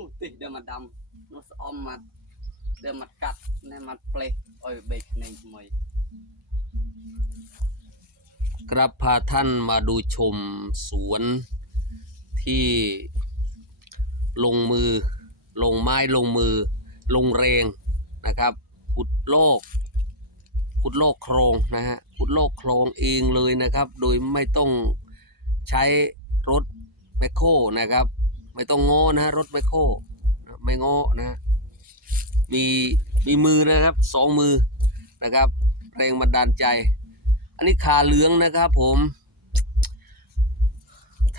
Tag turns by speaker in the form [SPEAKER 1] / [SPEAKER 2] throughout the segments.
[SPEAKER 1] នោះទិសដែលមកដាំនោះស្អំមកដែលមកកាត់ណែមកផ្លេសឲ្យបេកភ្នែងថ្មី
[SPEAKER 2] ครับพาท่านมาดูชมสวนที่ลงมือ ลงไม้ลงมือ ลงแรงนะครับขุดโลก ขุดโลกโครงนะฮะขุดโลกโครงเองเลยนะครับ โดยไม่ต้องใช้รถแมคโครนะครับ ไม่ต้องงอนะฮะรถแมโครไม่งอนะฮะมีมีมือนะครับสองมือนะครับแรงบันดาลใจ อันนี้ขาเหลืองนะครับผม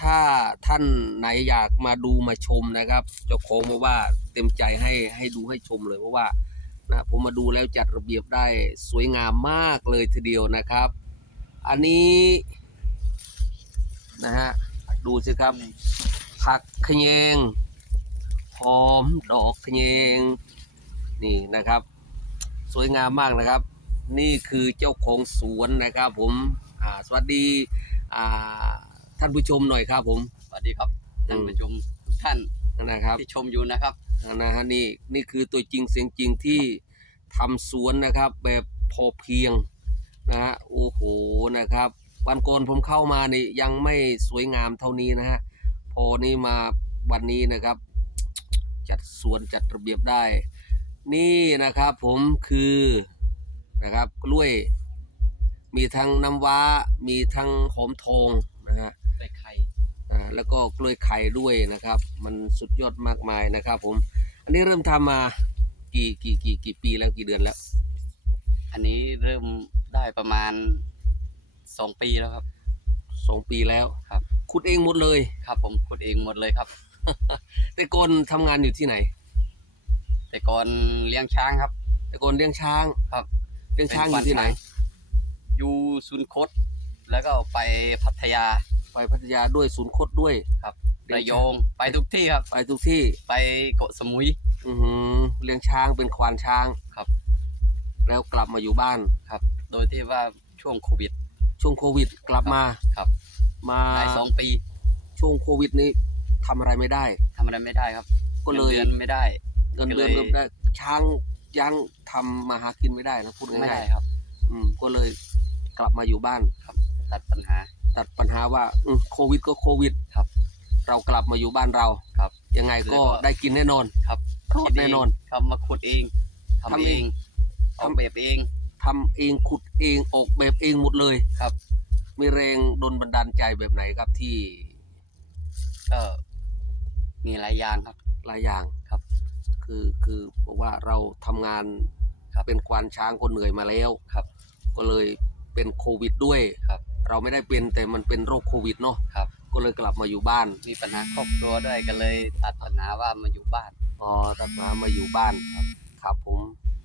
[SPEAKER 2] ถ้าท่านไหนอยากมาดูมาชมนะครับ เจ้าของบอกว่าเต็มใจให้ให้ดูให้ชมเลยเพราะว่านะผมมาดูแล้วจัดระเบียบได้สวยงามมากเลยทีเดียวนะครับ อันนี้นะฮะดูสิครับ ผักขะแยงหอมดอกขะแยงนี่นะครับ สวยงามมากนะครับ นี่คือเจ้าของสวนนะครับ ผมอ่าสวัสดีอ่าท่านผู้ชมหน่อยครับ ผม
[SPEAKER 1] สวัสดีครับท่านผู้ชมทุกท่าน
[SPEAKER 2] นะครับ
[SPEAKER 1] ที่ชมอยู่นะครับ
[SPEAKER 2] นะฮะนี่นี่คือตัวจริงเสียงจริงที่ทำสวนนะครับ แบบพอเพียงนะฮะโอ้โหนะครับ วันก่อนผมเข้ามานี่ยังไม่สวยงามเท่านี้นะฮะ พอนี่มาวันนี้นะครับ จัดสวนจัดระเบียบได้ นี่นะครับผมคือนะครับกล้วย มีทั้งน้ำว้า มีทั้งหอมทองนะฮะ
[SPEAKER 1] แต่ไข่
[SPEAKER 2] อ่าแล้วก็กล้วยไข่ด้วยนะครับ มันสุดยอดมากมายนะครับ ผม อันนี้เริ่มทำมากี่กี่กี่กี่ปีแล้วกี่เดือนแล้ว
[SPEAKER 1] อันนี้เริ่มได้ประมาณสองปีแล้วครับ
[SPEAKER 2] สองปีแล้ว
[SPEAKER 1] ครับ
[SPEAKER 2] ขุดเองหมดเลย
[SPEAKER 1] ครับ ผมขุดเองหมดเลยครับ
[SPEAKER 2] แต่ก่อนทำงานอยู่ที่ไหน
[SPEAKER 1] แต่ก่อนเลี้ยงช้างครับ
[SPEAKER 2] แต่ก่อนเลี้ยงช้าง
[SPEAKER 1] ครับ
[SPEAKER 2] เลี้ยงช้างอยู่ที่ไหน
[SPEAKER 1] อยู่ศูนย์คดแล้วก็ไปพัทยา
[SPEAKER 2] ไปพัทยาด้วยศูนย์คดด้วย
[SPEAKER 1] ครับ
[SPEAKER 2] เลี้ย
[SPEAKER 1] ระ
[SPEAKER 2] ง
[SPEAKER 1] ย
[SPEAKER 2] ช้าง
[SPEAKER 1] องไปทุกที่ครับ
[SPEAKER 2] ไปทุกที่
[SPEAKER 1] ไปเกาะสมุย
[SPEAKER 2] อือหือเลี้ยงช้างเป็นควานช้าง
[SPEAKER 1] ครับ
[SPEAKER 2] แล้วกลับมาอยู่บ้าน
[SPEAKER 1] ครับโดยที่ว่าช่วงโควิด
[SPEAKER 2] ช่วงโควิดกลับมา
[SPEAKER 1] ครับ
[SPEAKER 2] มา
[SPEAKER 1] ได้สองปี
[SPEAKER 2] ช่วงโควิดนี้ทำอะไรไม่ได้
[SPEAKER 1] ทำอะไรไม่ได้ครับ
[SPEAKER 2] ก็เลย
[SPEAKER 1] งินเดือนไม่ได้
[SPEAKER 2] เงินเดือน
[SPEAKER 1] ก็
[SPEAKER 2] ก็
[SPEAKER 1] เลย
[SPEAKER 2] ไม่ได้ช้างยังทำมาหากินไม่ได้นะพูด
[SPEAKER 1] ไม่
[SPEAKER 2] ง่า
[SPEAKER 1] ได้
[SPEAKER 2] ย
[SPEAKER 1] ครับ
[SPEAKER 2] ๆอืมก็เลยกลับมาอยู่บ้าน
[SPEAKER 1] ตัดปัญหา
[SPEAKER 2] ตัดปัญหาว่าอืมโควิดก็โควิด
[SPEAKER 1] ครับ
[SPEAKER 2] เรากลับมาอยู่บ้านเรา
[SPEAKER 1] ครับ
[SPEAKER 2] ยังไงก็
[SPEAKER 1] แล้วก็
[SPEAKER 2] ได้กินแน่นอน
[SPEAKER 1] ครับ
[SPEAKER 2] รอดแน่นอน
[SPEAKER 1] ครับมาขุดเองทำ
[SPEAKER 2] ทำ
[SPEAKER 1] เอ
[SPEAKER 2] เอง
[SPEAKER 1] ง ออก
[SPEAKER 2] ทำ
[SPEAKER 1] แบบเอง
[SPEAKER 2] ทำเองขุดเองออกแบบเองหมดเลย
[SPEAKER 1] ครับ
[SPEAKER 2] มีแรงดนบันดาลใจแบบไหนครับที่
[SPEAKER 1] ก็มีหลายอย่างครับ
[SPEAKER 2] หลายอย่าง
[SPEAKER 1] ครับ
[SPEAKER 2] คือคือบอกว่าเราทำงาน
[SPEAKER 1] ครับ
[SPEAKER 2] เป็นควานช้างคนเหนื่อยมาแล้ว
[SPEAKER 1] ครับ
[SPEAKER 2] ก็เลยเป็นโควิดด้วย
[SPEAKER 1] ครับ
[SPEAKER 2] เราไม่ได้เป็นแต่มันเป็นโรคโควิดเนาะ
[SPEAKER 1] ครับ
[SPEAKER 2] ก็เลยกลับมาอยู่บ้าน
[SPEAKER 1] มีปัญหาครอบครัวด้วยก็เลยตัดปัญหาว่ามาอยู่บ้าน
[SPEAKER 2] อ๋อตัดมามาอยู่บ้านครับ ครับผม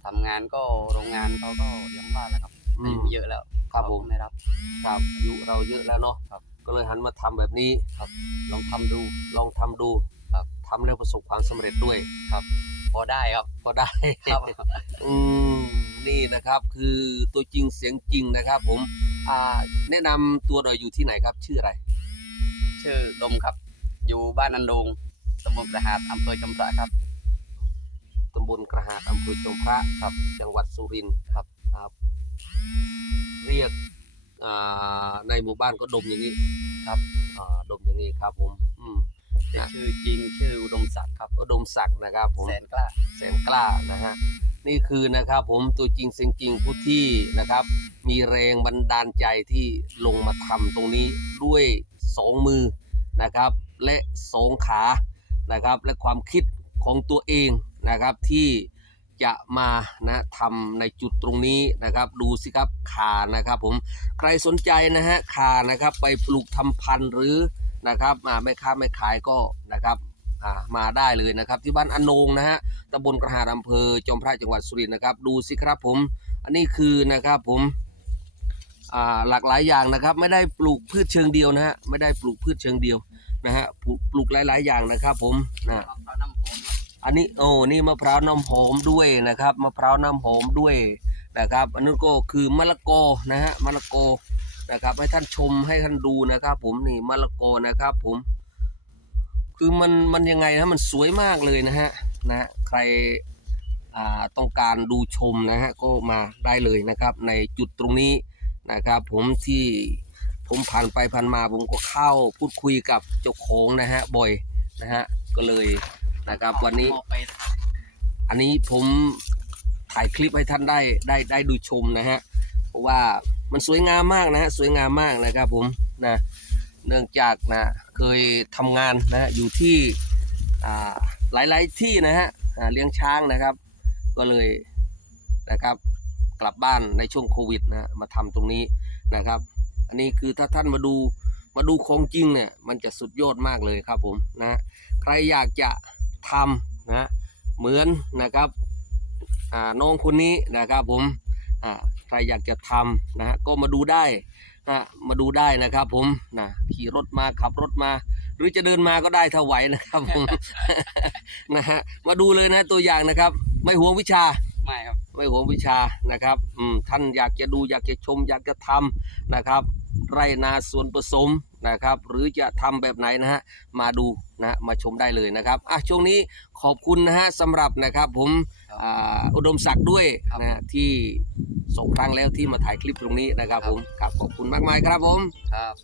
[SPEAKER 1] ทำงานก็โรงงานเขาก็ยังว่าแหละครับ
[SPEAKER 2] อื
[SPEAKER 1] อายุ
[SPEAKER 2] ม
[SPEAKER 1] เยอะแล้ว
[SPEAKER 2] ครับผม
[SPEAKER 1] เขาก็ไม่รับ
[SPEAKER 2] ครับอายุเราเยอะแล้วเนาะ
[SPEAKER 1] ครับ
[SPEAKER 2] ก็เลยหันมาทำแบบนี้
[SPEAKER 1] ลองทำดู
[SPEAKER 2] ลองทำดู
[SPEAKER 1] ครับ
[SPEAKER 2] ทำแล้วประสบความสำเร็จด้วย
[SPEAKER 1] พอได้ครับ
[SPEAKER 2] ก็ได้
[SPEAKER 1] ครับ
[SPEAKER 2] อืมนี่นะครับคือตัวจริงเสียงจริงนะครับ ผม อ่า แนะนำตัวโดอยอยู่ที่ไหนครับ ชื่ออะไร
[SPEAKER 1] ชื่อดมครับ อยู่บ้านอันดงตำบลประหาดอำเภอจำปาครับ
[SPEAKER 2] ตำบลกระหาดอำเภอจงพระครับ จังหวัดสุรินทร์
[SPEAKER 1] ครับ
[SPEAKER 2] ครับ เรียกอ่าในหมู่บ้านก็ดมอย่างนี้
[SPEAKER 1] ครับ
[SPEAKER 2] อ่าดมอย่างนี้ครับผมอืม
[SPEAKER 1] แต่ชื่อจริงชื่ออุดมศักดิ์ครับ
[SPEAKER 2] ก็ดมศักดิ์นะครับผม
[SPEAKER 1] แสนกล้า
[SPEAKER 2] แสนกล้านะฮะนี่คือนะครับผมตัวจริงเสียงจริงผู้ที่นะครับ มีแรงบันดาลใจที่ลงมาทำตรงนี้ด้วยสองมือนะครับ และสองขานะครับ และความคิดของตัวเองนะครับที่ จะมานะทำในจุดตรงนี้นะครับดูสิครับขานะครับผมใครสนใจนะฮะขานะครับไปปลูกทำพันธุ์หรือนะครับอ่าไม่ค้าไม่ขายก็นะครับมาได้เลยนะครับที่บ้านอนงนะฮะตำบลกระหาดอำเภอจอมพระจังหวัดสุรินทร์นะครับ ดูสิครับผม อันนี้คือนะครับผมหลากหลายอย่างนะครับ ไม่ได้ปลูกพืชเชิงเดียวนะฮะไม่ได้ปลูกพืชเชิงเดียวนะฮะปลูกปลูกหลายๆอย่างนะครับผมนะ
[SPEAKER 1] อั
[SPEAKER 2] นนี้โอ้นี่มะพร้าวน้ำหอมด้วยนะครับมะพร้าวน้ำหอมด้วยนะครับ อันนั้นก็คือมะละกอนะฮะมะละกอนะครับ ให้ท่านชมให้ท่านดูนะครับ ผมนี่มะละกอนะครับ ผม คือมันมันยังไงนะมันสวยมากเลยนะฮะนะฮะใครต้องการดูชมนะฮะก็มาได้เลยนะครับ ในจุดตรงนี้นะครับ ผมที่ผมผ่านไปผ่านมาผมก็เข้าพูดคุยกับเจ้าของนะฮะบ่อยนะฮะก็เลย นะครับวันนี้
[SPEAKER 1] หม้อเป็ด
[SPEAKER 2] อันนี้ผมถ่ายคลิปให้ท่านได้ได้ได้ดูชมนะฮะเพราะว่ามันสวยงามมากนะฮะสวยงามมากนะครับผมนะเนื่องจากนะเคยทำงานนะฮะอยู่ที่อ่าหลายๆที่นะฮะอ่าเลี้ยงช้างนะครับ ก็เลยนะครับกลับบ้านในช่วงโควิดนะฮะมาทำตรงนี้นะครับ อันนี้คือถ้าท่านมาดูมาดูของจริงเนี่ยมันจะสุดยอดมากเลยครับผมนะฮะใครอยากจะ ทำนะฮะเหมือนนะครับอ่าน้องคนนี้นะครับผมอ่าใครอยากจะทำนะฮะก็มาดูได้นะมาดูได้นะครับผมนะขี่รถมาขับรถมา หรือจะเดินมาก็ได้ถ้าไหวนะครับผมนะฮะมาดูเลยนะตัวอย่างนะครับ ไม่หวงวิชา
[SPEAKER 1] ไม่ครับ
[SPEAKER 2] ไม่หวงวิชานะครับอืมท่านอยากจะดูอยากจะชมอยากจะทำนะครับ ไร่นาส่วนผสมนะครับ หรือจะทำแบบไหนนะฮะมาดูนะฮะมาชมได้เลยนะครับอะช่วงนี้ขอบคุณนะฮะสำหรับนะครับผมอ่าอุดมศักดิ์ด้วยนะฮะที่สองครั้งแล้วที่มาถ่ายคลิปตรงนี้นะครับผมครับขอบคุณมากมายครับผม
[SPEAKER 1] ครับ